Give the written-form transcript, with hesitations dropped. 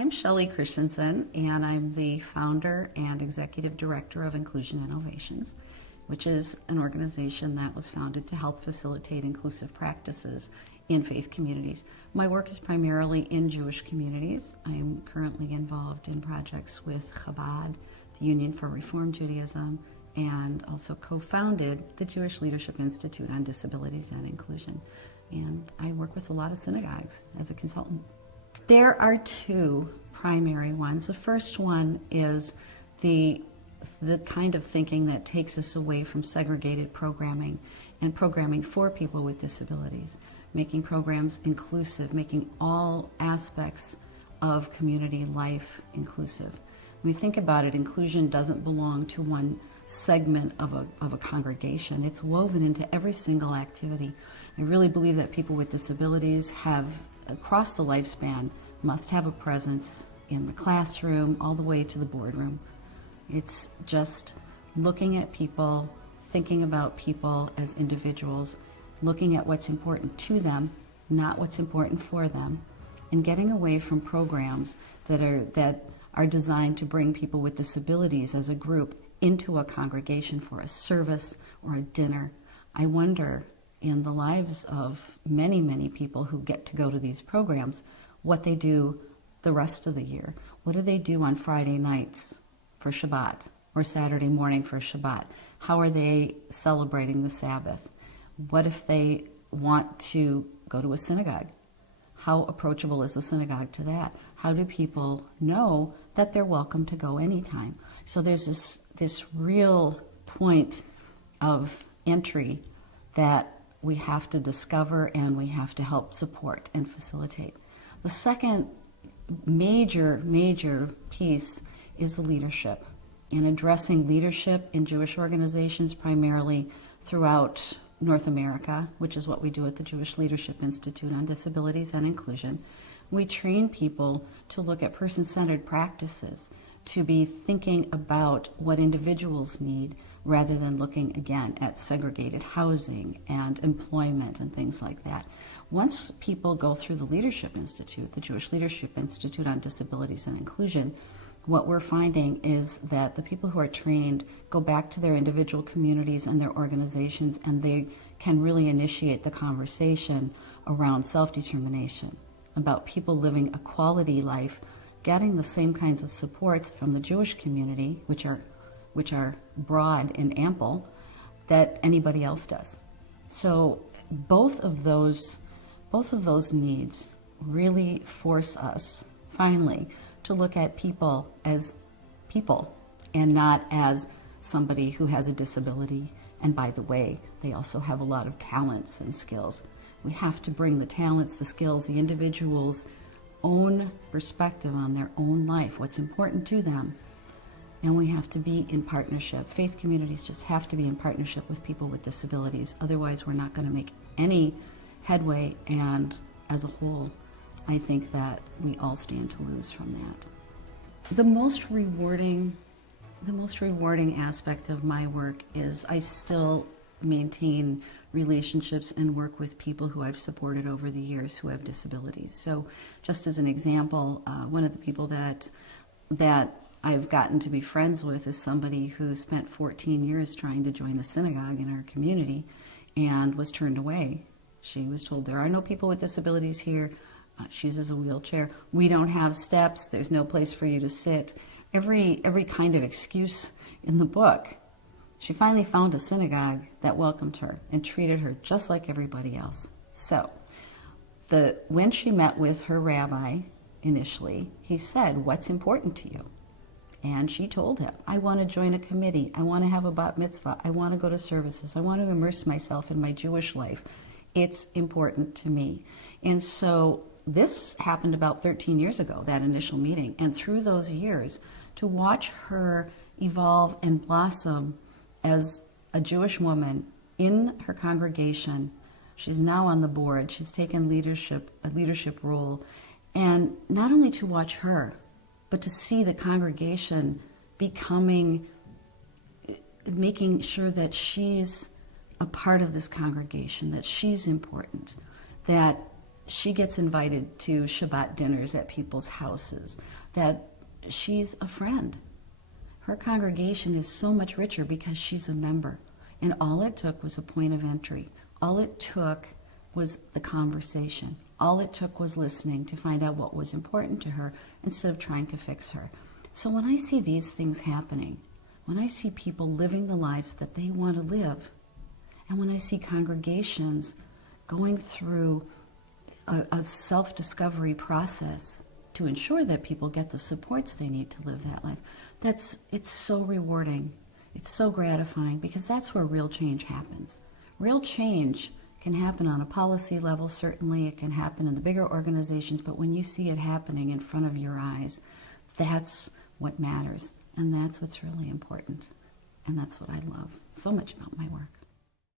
I'm Shelly Christensen, and I'm the founder and executive director of Inclusion Innovations, which is an organization that was founded to help facilitate inclusive practices in faith communities. My work is primarily in Jewish communities. I am currently involved in projects with Chabad, the Union for Reform Judaism, and also co-founded the Jewish Leadership Institute on Disabilities and Inclusion. And I work with a lot of synagogues as a consultant. There are two primary ones. The first one is the kind of thinking that takes us away from segregated programming and programming for people with disabilities, making programs inclusive, making all aspects of community life inclusive. When we think about it, inclusion doesn't belong to one segment of a congregation. It's woven into every single activity. I really believe that people with disabilities have, across the lifespan, must have a presence in the classroom all the way to the boardroom. It's just looking at people, thinking about people as individuals, looking at what's important to them, not what's important for them, and getting away from programs that are designed to bring people with disabilities as a group into a congregation for a service or a dinner. I wonder, in the lives of many, many people who get to go to these programs, what they do the rest of the year. What do they do on Friday nights for Shabbat or Saturday morning for Shabbat? How are they celebrating the Sabbath? What if they want to go to a synagogue? How approachable is the synagogue to that? How do people know that they're welcome to go anytime? So there's this real point of entry that we have to discover and we have to help support and facilitate. The second major piece is the leadership, and addressing leadership in Jewish organizations primarily throughout North America, which is what we do at the Jewish Leadership Institute on Disabilities and Inclusion. We train people to look at person-centered practices, to be thinking about what individuals need rather than looking again at segregated housing and employment and things like that. Once people go through the Leadership Institute, the Jewish Leadership Institute on Disabilities and Inclusion, what we're finding is that the people who are trained go back to their individual communities and their organizations, and they can really initiate the conversation around self-determination, about people living a quality life, getting the same kinds of supports from the Jewish community, which are broad and ample, that anybody else does. So both of those needs really force us, finally, to look at people as people and not as somebody who has a disability. And by the way, they also have a lot of talents and skills. We have to bring the talents, the skills, the individual's own perspective on their own life, what's important to them, and we have to be in partnership. Faith communities just have to be in partnership with people with disabilities. Otherwise, we're not going to make any headway, and as a whole, I think that we all stand to lose from that. The most rewarding aspect of my work is I still maintain relationships and work with people who I've supported over the years who have disabilities. So just as an example, one of the people that I've gotten to be friends with is somebody who spent 14 years trying to join a synagogue in our community and was turned away. She was told, there are no people with disabilities here. She uses a wheelchair. We don't have steps. There's no place for you to sit. Every kind of excuse in the book. She finally found a synagogue that welcomed her and treated her just like everybody else. So when she met with her rabbi initially, he said, what's important to you? And she told him, I want to join a committee. I want to have a bat mitzvah. I want to go to services. I want to immerse myself in my Jewish life. It's important to me. And so this happened about 13 years ago, that initial meeting. And through those years, to watch her evolve and blossom as a Jewish woman in her congregation, she's now on the board. She's taken a leadership role. And not only to watch her, but to see the congregation making sure that she's a part of this congregation, that she's important, that she gets invited to Shabbat dinners at people's houses, that she's a friend. Her congregation is so much richer because she's a member. And all it took was a point of entry. All it took was the conversation. All it took was listening to find out what was important to her instead of trying to fix her. So when I see these things happening, when I see people living the lives that they want to live, and when I see congregations going through a self-discovery process to ensure that people get the supports they need to live that life, it's so rewarding. It's so gratifying, because that's where real change happens. Real change can happen on a policy level, certainly. It can happen in the bigger organizations, but when you see it happening in front of your eyes, that's what matters, and that's what's really important. And that's what I love so much about my work.